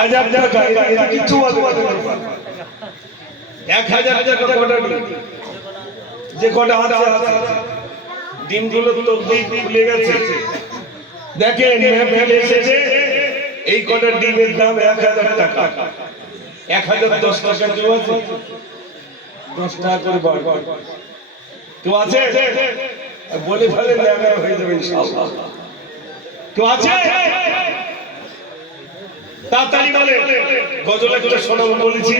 হাজার টাকা কিছু। এক হাজার টাকা কটা? যে কটা আছে। ডিমগুলো তো খুলে গেছে দেখেন মেহফিল এসেছে, এই কটা ডিমের দাম এক হাজার টাকা এক হাজার দশ টাকা কেউ আছে দশ টাকা করে বার কেউ আছে বলে ফেলে হয়ে যাবে ইনশাআল্লাহ কেউ আছে তাড়াতাড়ি বলে। গজল একটা শোনাবো বলেছি।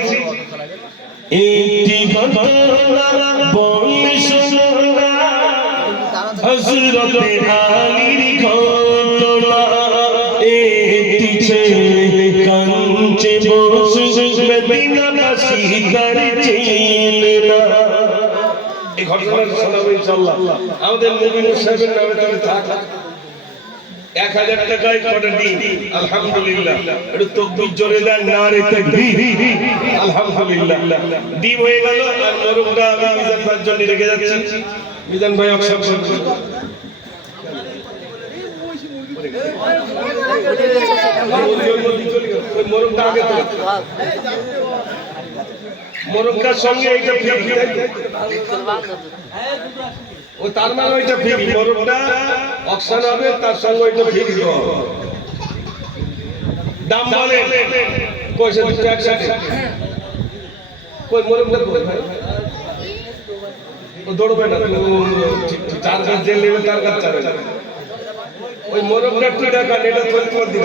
একটি ঘটনা বলে শোনা হযরতে আলীর ঘটনা একটি ছেলে কাঞ্চে বসে মদিনাবাসী তার চিনলে না এই ঘটনাটা শোনাবো ইনশাআল্লাহ আমাদের মুবিন সাহেবের নামে তুমি থাক। এক হাজার টাকায় কটা ডিম? আলহামদুলিল্লাহ। একটু তকবির জোরে দেন না রে আলহামদুলিল্লাহ। হয়ে গেল, আর নরমটা আমি মিজান ভাইয়ের জন্য রেখে যাচ্ছি। মিজান ভাই অবসর মোরগটার সঙ্গে এইটা ও তার মানে ওইটা ফিরি মোরগটা অকশন হবে তার সঙ্গে ওইটা ফিরি দাম বলে কইছে দুটো একসাথে। কই মোরগটা কই ভাই? ও দৌড়বে না চার গাছ যে নেবে তার গাছ চাবে ওই মোরগটা একটু টাকা এটা তোর তোর দিন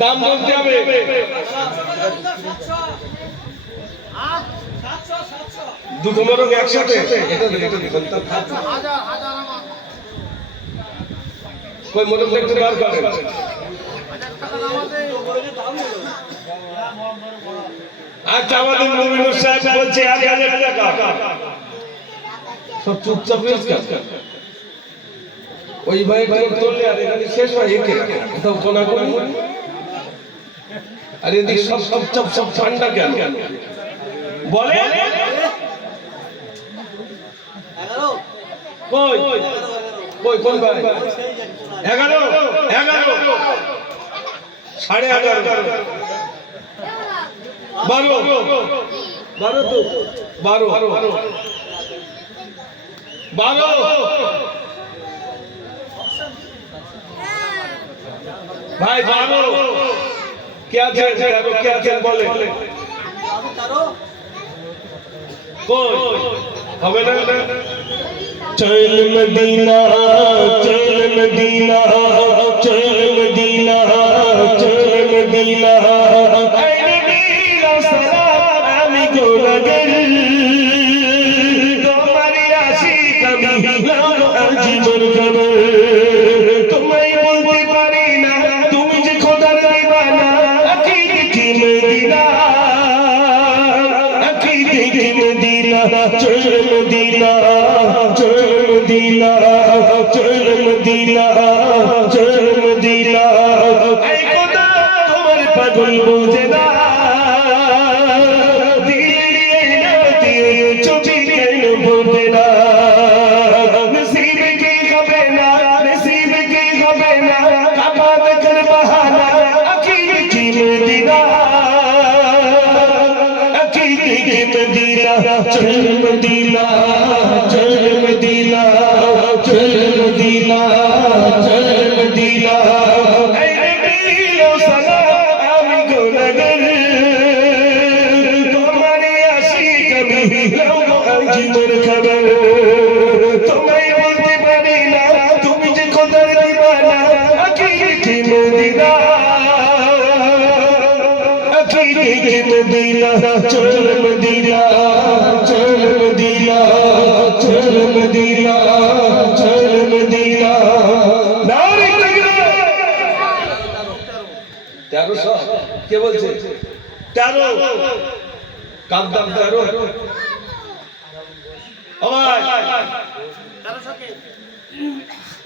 দাম বলতে হবে। দুটো মোরগ একসাথে? কই মোরগটা একটু বার করেন আচ্ছা আমাদের মুমিনুর সাহেব বলছে এক হাজার টাকা। সব চুপচাপ ওই ভাই তোলে, আর এখানে শেষ হয় একে। তো কোনা কোনি আর এদিকে সব সব সব ঠান্ডা কেন? বলে? কই? কই? কোন ভাই এগারো এগারো। সাড়ে এগারো। বারো। বারো। তো? বারো। বারো। ভাই বারো। কে আছে? তেরো কে আছে? বলে। হবে না চল মদিনা চল মদিনা চল মদিনা চল মদিনা। মদিনা চল মদিনা তোমার পাগল বোঝে না। আজিমর খবর। তোমায় বলতে পারি না, তুমি যে খোদার দিবানা আকিদ কি মদিনা। আকিদ কি মদিনা, চল মদিনা চল মদিনা চল মদিনা চল মদিনা। নারে তেরোশো? কে বলছে? তেরো। কার তেরো?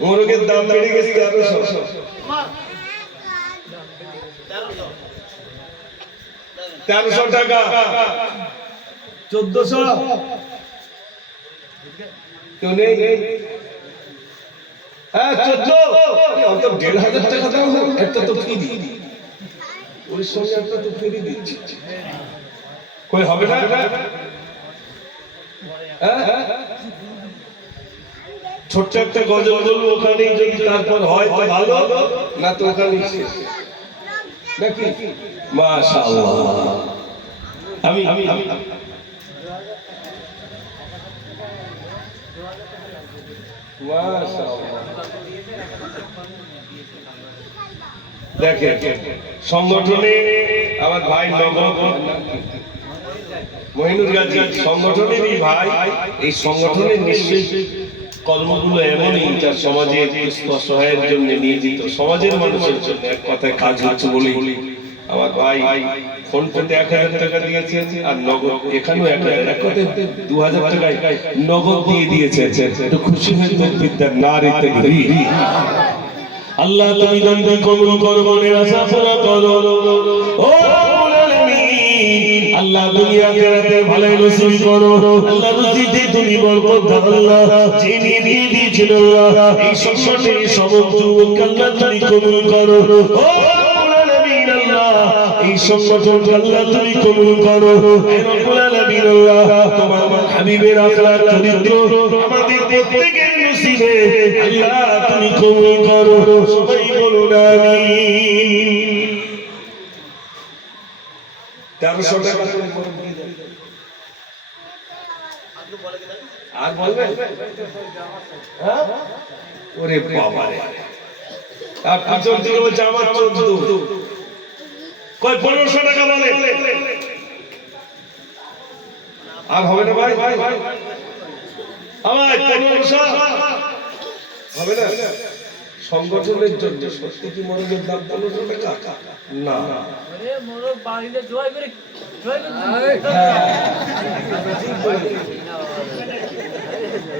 মোরগের দাম বেড়ে গেছে তেরোশো তেরোশো টাকা। চোদ্দশো। কেউ নেই। হ্যাঁ চোদ্দ। অন্তত দেড় হাজার টাকা দাও একটা তো ফ্রি ওই সঙ্গে একটা তো ফ্রি দিচ্ছি। কই হবে না? হ্যাঁ হ্যাঁ? ছোট্ট একটা গজল বলব ওখানে যদি তারপর হয় তো ভালো, না তো ওখানে শেষ। নাকি মাশাআল্লাহ। আমি আমি আমি। সংগঠনে আমার ভাই ভাই, এই সংগঠনের নিশ্চয়ই কর্মগুলো এমনই যা অসহায়ের জন্য নিয়োজিত। সমাজের মানুষের জন্য এক কথায় কাজ হচ্ছে আমার ভাই ফোন পেতে এক হাজার টাকা দিয়েছে আর নগদ এখানেও এক হাজার। এক দু হাজার নগদ দিয়ে দিয়েছে। একটু খুশি বিদ্যার না রেখে আল্লাহ তুমি দন্ডে কবুল করো ও আল্লাহ দুনিয়া ভালো করো। আল্লাহ রুজিতে তুমি বরকত দাও আল্লাহ, যিনি দিয়ে দিয়েছিল এই সংকটে সমস্ত যুবক তুমি কবুল করো। ও এই সংগঠন আল্লাহ তুমি কবুল করো। হাবিবের আখলাক চরিত্র আমাদের প্রত্যেকের নসিবে আল্লাহ তুমি কবুল করো। সবাই বলুন, আমিন। তেরোশো টাকা। আর বলবেন হ্যাঁ? ওরে বাবা রে আর পিছন থেকে বলছে আমার চোদ্দ। কয় পনেরোশো টাকা বলে। আর হবে না ভাই? ভাই ভাই আমার পনেরোশো। হবে না? সংগঠনের জন্য সত্যি কি মনোযোগ দাম পনেরোশো টাকা? না। আরে মোরগ বাড়িতে জয় করে জয় করে এই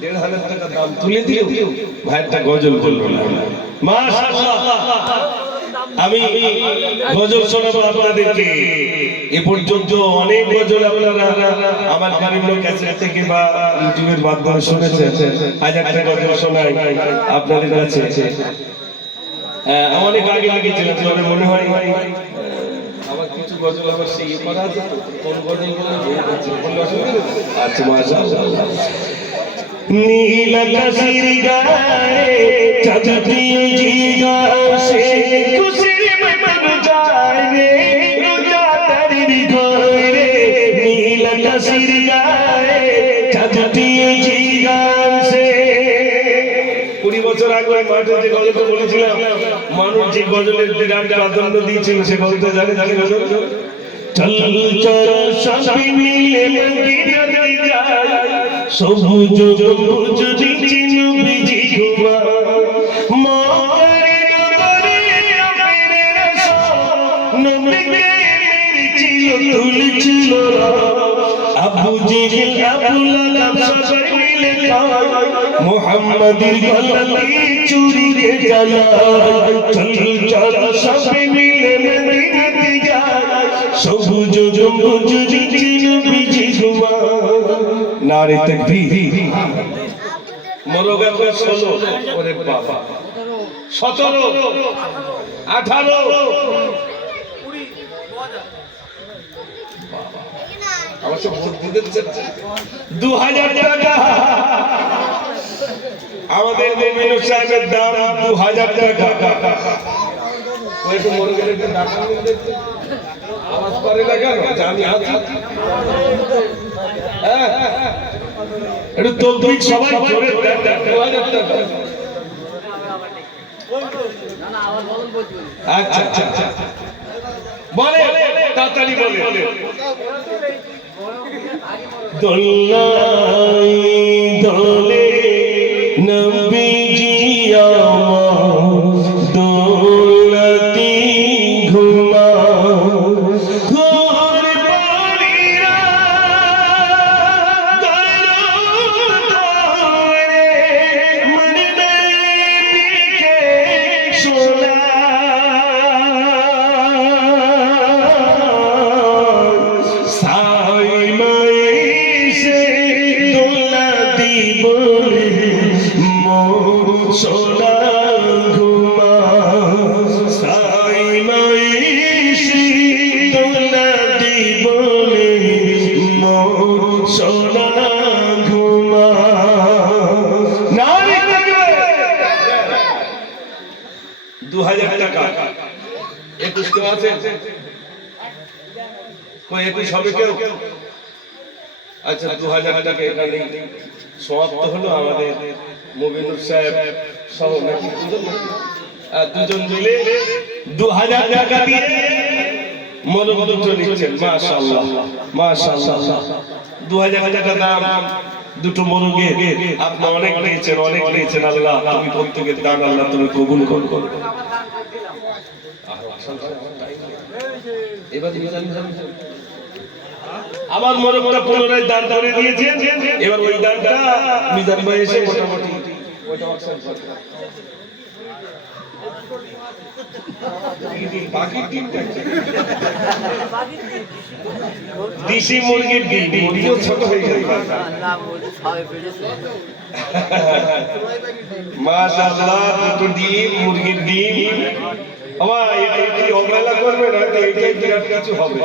দেড় হাজার টাকা দাম তুলে দিল ভাই গজল বলব না। আমি গজল শোনাবো আপনাদেরকে। এ পর্যন্ত অনেক গজল আপনারা আমার বিভিন্ন ক্যাসেট থেকে বা ইউটিউবের মাধ্যমে শুনেছেন। আজ একটা গজল শোনাই আপনাদের কাছে। অনেক আগে লিখেছিলাম তবে মনে হয় আমার কিছু গজল আবার সেই ইয়ে করা আছে কোন গজল আচ্ছা মাশাআল্লাহ। নীল কশির গায়ে চাঁদনী জি গাছে খুশির মন জানে রোজা তারির গোরে নীল কশির গায়ে চাঁদনী জি গাছে কুড়ি বছর আগে মাঠে যে গল্প বলেছিলাম, মানুষ যে গজলের বিরাট প্রাধান্য দিয়েছিল, সে গল্প জানে জানে গজল? চল চল সব মিলে মন্দিরে যায় সবুজ খায় মোহাম্মদের গলাতে চুরি কে জ্বালায় চল চল মিলে যায় সবুজ ঘুমা নারে তাকবীর মরগ এখন ষোলো, ওরে বাবা। সতেরো, আঠারো। দু হাজার টাকা। আমাদের দাম দু হাজার টাকা। ওই একটু মরগের একটু ডাক্তার দেখতে। আওয়াজ করে না কেন? যে আমি আছি হ্যাঁ একটু সবাই জোরে আচ্ছা আচ্ছা আচ্ছা। বলে তাড়াতাড়ি বলে। দোলাই দোলে হবে কেউ? আচ্ছা দু হাজার টাকা এখানে সমাপ্ত হলো আমাদের মুবিনুর সাহেব সহ নাকি দুজন মিলে দু হাজার টাকা দিয়ে দুটো নিচ্ছেন, মাশাআল্লাহ মাশাআল্লাহ। দু হাজার টাকা দাম, দুটো মরুগে আপনি অনেক নিয়েছেন অনেক নিয়েছেন আল্লাহ, তুমি প্রত্যেকের দান, আল্লাহ তুমি কবুল করো এবার আমার মরকটা পুনরায় দান করে দিয়েছে এবার ওই দানটা মিজান ভাই এসে মোটামুটি দেশি মুরগির ডিম মুরগিও ছোট হয়ে গেল। মাশাআল্লাহ দুটো ডিম মুরগির ডিম। বাবা এটা কি অবহেলা করবে না তো এটাই বিরাট কিছু হবে?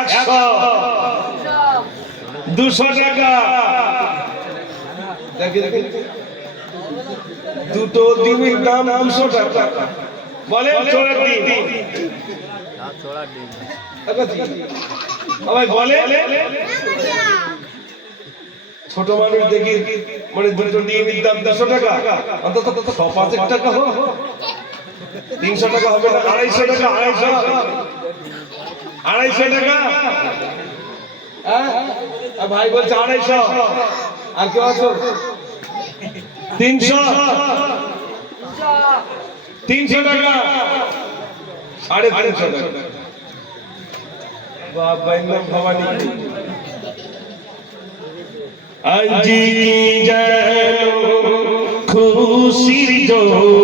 একশো। দুশো টাকা। দুটো ডিমের দাম দুশো টাকা। বলে চোরা ডিম। সবাই বলে ছোট মানুষ দেখি মানে দুটো ডিমের দাম দুশো টাকা। অন্তত ছ টাকা হোক। তিনশো টাকা হবে না, আড়াইশো টাকা, আড়াইশো আড়াইশো টাকা? হ্যাঁ? ভাই বলছে আড়াইশো। আর কেউ আছো? তিনশো? তিনশো টাকা। সাড়ে তিনশো টাকা। ভবানী। আজি কি যেন খুশির জোয়ার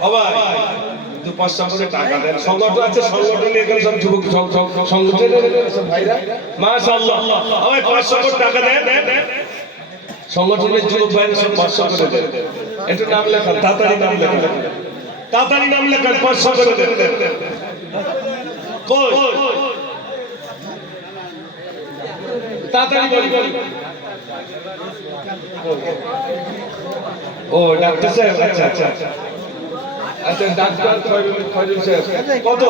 বাবা দু পাঁচশো সংগঠনের যুবক ভাইরা সব পাঁচশো করে দেন। একটু নাম লেখান, তাড়াতাড়ি নাম লেখান। তাড়াতাড়ি নাম লেখান পাঁচশো করে দেন। ও, ডাক্তার সাহেব আচ্ছা আচ্ছা আচ্ছা। ডাক্তার খয়রুল খয়রুল সাহেব কত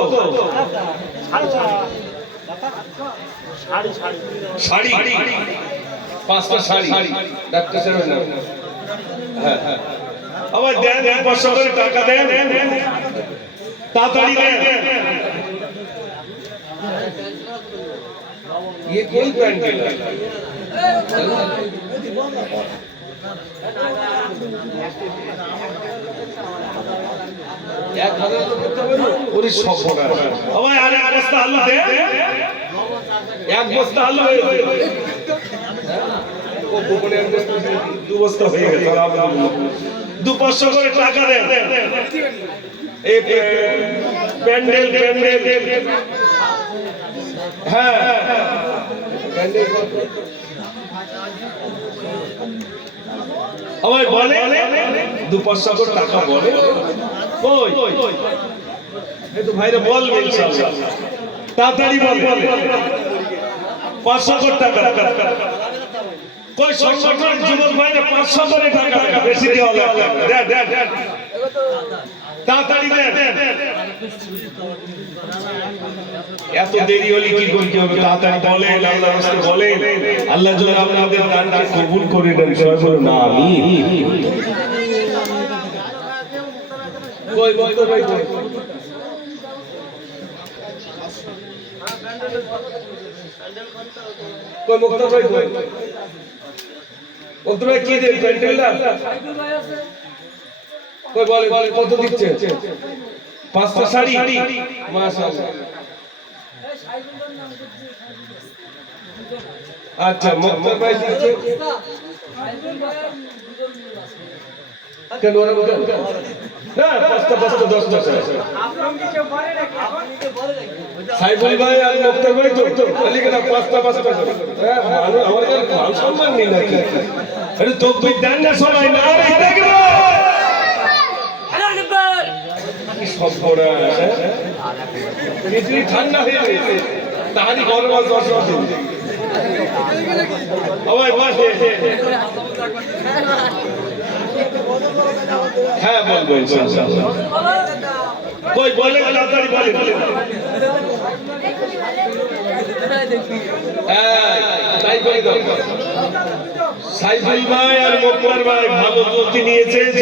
শাড়ি পাঁচটা শাড়ি ডাক্তার সাহেবের নাম হ্যাঁ হ্যাঁ আবার দেন দেন পাঁচশো করে টাকা দেন তাড়াতাড়ি দেন ये कोई ब्रांड के এক হাজার তো করতে পারব ওরে সফর আমার আরে অবস্থা আলু দে এক বস্তা দু প্যান্ডেল হ্যাঁ টাকা বলে। তাড়াতাড়ি বল পাঁচশো টাকা। পাঁচশো টাকা। দেওয়া তাড়াতাড়ি এত দেরি হলে কি করতে হবে? তাড়াতাড়ি বলেন, আল্লাহ আল্লাহ আপনাদের কবুল করে দেন সবাই কই বল তো ভাই কই কই মুক্তার ভাই, কই? মুক্তার ভাই, কি দেন প্যান্ডেলটা কই দিচ্ছে? পাঁচটা শাড়ি? মাশাআল্লাহ। আচ্ছা মুক্তার ভাই সাইকেল ভাই দুজন মিল আছে কেন ওরা বুঝেন হ্যাঁ পাঁচটা পাঁচটা দশটা সাইবুল ভাই আর মুক্তার ভাই তো খালি কেন পাঁচটা পাঁচটা হ্যাঁ আমাদের মান সম্মান নেই নাকি? আরে তো তুই দেন না সবাই না রে কি সব পৃথিবী ঠান্ডা হয়ে গেছে। তাহারি গরম আছে অসুবিধা হ্যাঁ বলব ইনশাআল্লাহ কই হ্যাঁ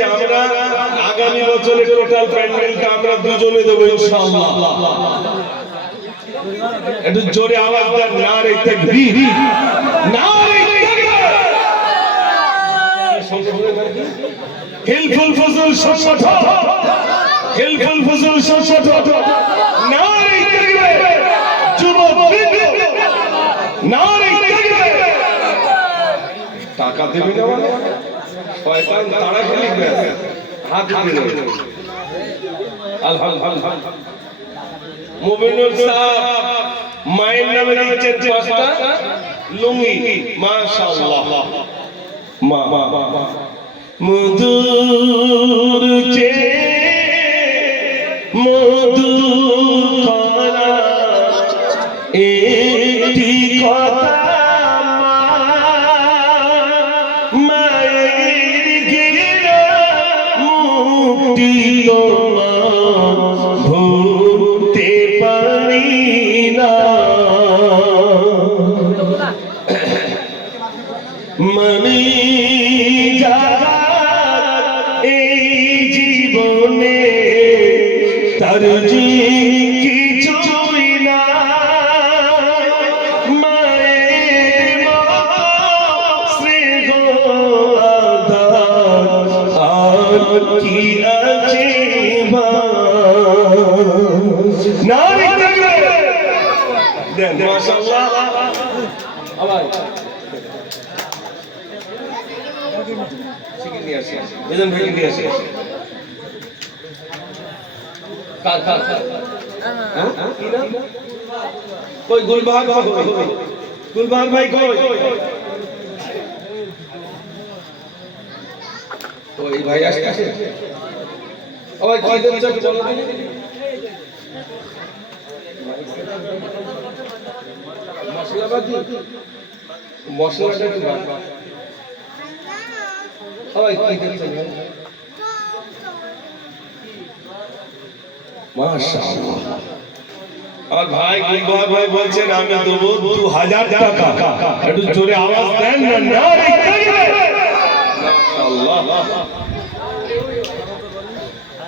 আমরা আগামী বছরে টোটাল প্যান্ডেলটা আমরা একটু জোরে আওয়াজ দেন, না রে না রে তাকবীর হিলফুল ফজল সংগঠন হিলফুল ফজল সংগঠন না রে তাকবীর যুবক বৃন্দ না রে টাকা দেবে না মানে? শয়তান তারা খেলি হাত দিবে। আলহামদুলিল্লাহ। মুবিনুল সাহেব মায়ের নামে দিচ্ছেন পাঁচটা লুঙ্গি। মাশাআল্লাহ। মা। মধুর চে মধু করা একটি কথা মায়ের গিরা মুক্তি আসি বেজন ভাই নিয়ে কার কার কার? হ্যাঁ? কি নাম? কই গুলবাহার ভাই? কই গুলবাহার ভাই কই? তো এই ভাই আসছে ও ভাই কি চলো মশলাপাতি? মশলাটা একটু বাদ কি মাশাআল্লাহ। আমার ভাই গুলবাহার ভাই বলছেন আমি দেবো দু হাজার টাকা। একটু জোরে আওয়াজ দেন না না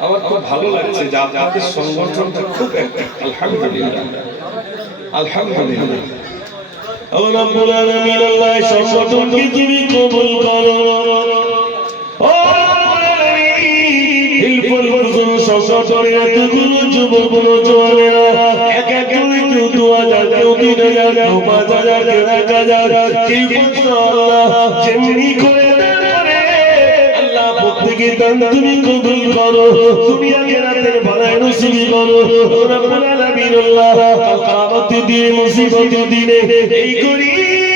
আমার খুব ভালো লাগছে যে আপনাদের সংগঠনটা খুব আলহামদুলিল্লাহ। আলহামদুলিল্লাহ। ও রব্বুল আলামিন আল্লাহ সংগঠনকে তুমি কবুল করো। ও রব্বুল আলামিন হিলফুল ফুজুল এতগুলো যুবক নজওয়ানেরা এক একজন কেউ দু হাজার, কেউ তিন হাজার কেউ পাঁচ হাজার কেউ এক হাজার কেউ যেমনি করে করে প্রত্যেকে দান তুমি কবুল করো। দুনিয়া কেরাতের ভাড়ায় নসিবি করো। রব্বুল আলামিন আল্লাহ কামতের দিনে মুসিবতের দিনে এই করি বান্দাদের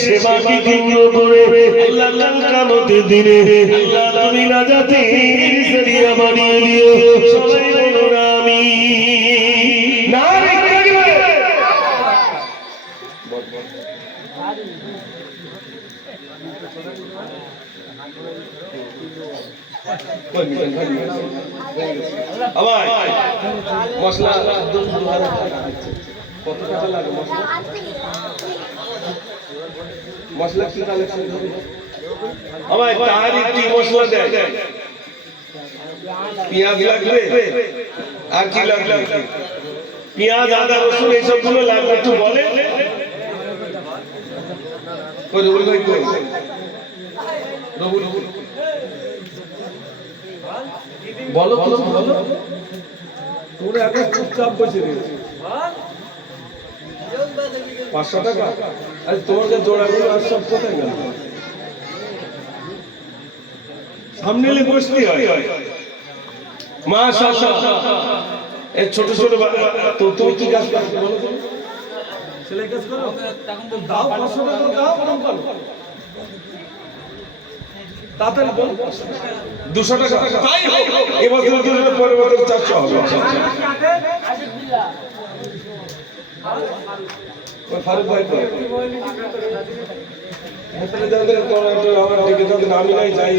সেবাকে কেন্দ্র করে? আল্লাহ কাল কামতের দিনে আল্লাহ তুমি নাজাতের জরিয়া বানিয়ে দিও। সবাই বলো আমি না আবার। মশলা কত টাকা লাগে মশলা? মশলা কি কালেকশন আমার তাহারি কি মশলা দেয়? পেঁয়াজ লাগবে? আর কি লাগবে? পেঁয়াজ আদা রসুন এইসবগুলো লাগবে একটু বলে রবুল ভাই কই রবুল বলো বলো বলো। তোমরা এখন চুপচাপ বসে রয়েছে। পাঁচশো টাকা? আরে তোমার যে জোড়াগুলো আর সব কোথায় গেল? সামনে এলে বসতে হয়। মাশাআল্লাহ। এই ছোট ছোট তো তুমি কি কাজ করছ বলো? সেলাই কাজ করো? দাও পাঁচশো টাকা দাও করো। তাড়াতাড়ি বলো। দুশো টাকা। তাই হোক এবছর দুশো পরের বছর চারশো হবে। ওই ফারুক ভাই তো। নাই যাই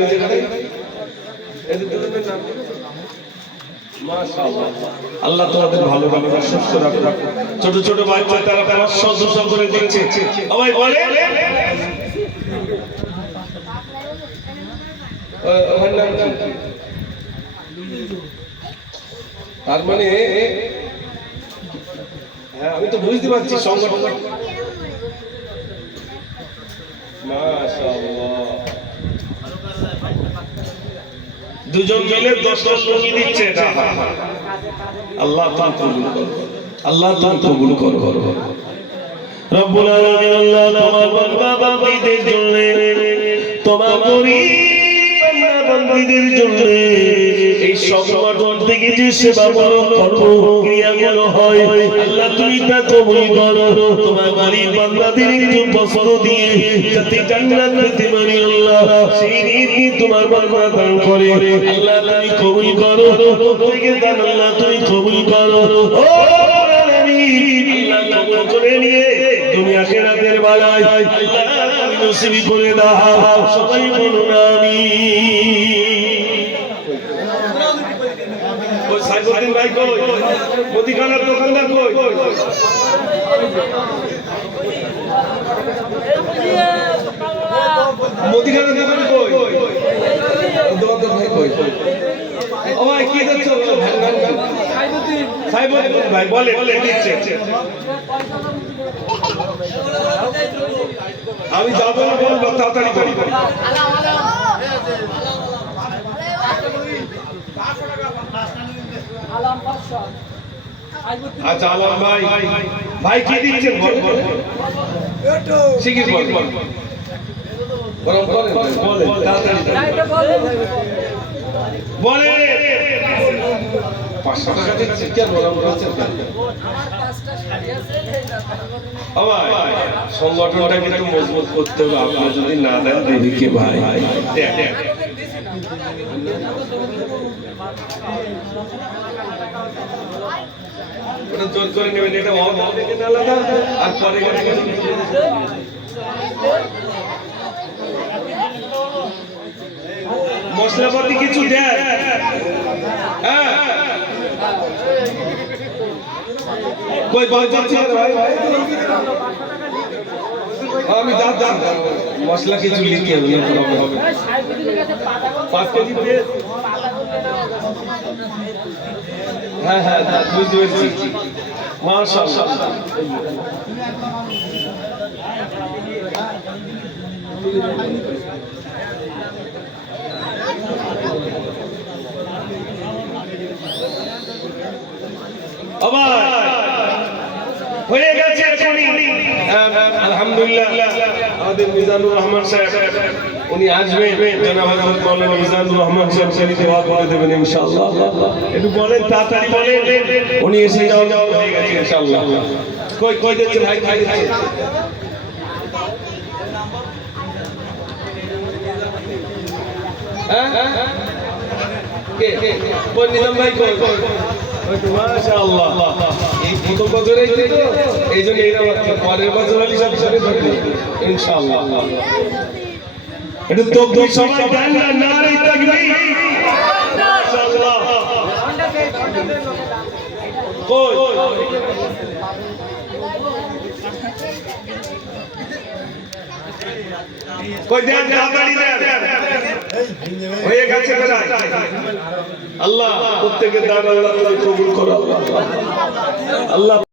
আল্লাহ তোমাদের ভালো ভালো সুস্থ রাখো ছোট ছোট বাচ্চা তারা পাঁচশো দুশো করে দিচ্ছে সবাই বলে? তার মানে হ্যাঁ আমি তো বুঝতে পারছি দুজন মিলে দশ দশ লুঙ্গি দিচ্ছে এটা। আল্লাহ তুমি কবুল করো। আল্লাহ কবুল করো। রব্বুল আলামিন আল্লাহ তোমার বান্দা জন্য তোমার বান্দীদের জন্য। এই সংগঠন থেকে যে সেবা বড় কর্ম ক্রিয়াগুলো হয়, আল্লাহ তুমি তা কবুল করো। তোমার গরিব বান্দাদের একটু বস্ত্র দিয়ে, যাতে জান্নাত পেতে পারি আল্লাহ। সেই নীতি তোমার বান্দা দান করে। আল্লাহ তুমি কবুল করো। থেকে দান আল্লাহ তুমি কবুল করো। ও আল্লাহ কবুল করে নিয়ে দুনিয়া খেরাতের বেলায় আল্লাহ তুমি নসিবি করে দাও, সবাই বলুন আমি সাইফুদ্দিন ভাই কই? মুদিখানার দোকানদার কই? মুদিখানার দোকান কই? দোকানদার ভাই কই? ও ভাই কি ভ্যান সাইফুদ্দিন ভাই বলে বলে দিচ্ছে। আমি যাব না বলব তাড়াতাড়ি করি। আচ্ছা আলম ভাই। ভাই কি দিচ্ছেন? বল বল। শিখির বল বল। তাড়াতাড়ি। এটা বলে বলে। আমার সংগঠনটা কিন্তু মজবুত করতে হবে। আপনি যদি না দেন, দেবে কে ভাই? নেবেন, এটা আর মশলাপাতি কিছু দেয় কই বল যাচ্ছে না ভাই আমি যা যা মশলা কিছু লিখে হবে। পাঁচ কেজি হ্যাঁ হ্যাঁ হ্যাঁ, বুঝতে পেরেছি। মাশাআল্লাহ। সবাই হয়ে গেছে এখনই আলহামদুলিল্লাহ, আমাদের মিজানুর রহমান সাহেব, উনি আসবেন জনাব হযরত মাওলানা মিজানুর রহমান সাহেব তিনি দোয়া করে দেবেন ইনশাআল্লাহ। একটু বলেন, তাড়াতাড়ি বলেন। উনি এসে যাও হয়ে গেছে, ইনশাআল্লাহ। কই কই দিচ্ছে ভাই ভাই হ্যাঁ? কে? কোন মাশাআল্লাহ। প্রথম বছরে কিন্তু এই জন্য এরা পরের বছর হলে সব ছেড়ে থাকবে ইনশাআল্লাহ। একটু তকবীর সবাই দেন না নারে তাকবীর মাশাআল্লাহ কই? কই দেন তাড়াতাড়ি দেন। হয়ে গেছে প্রায়। আল্লাহ প্রত্যেকের দান আল্লাহ কবুল করো আল্লাহ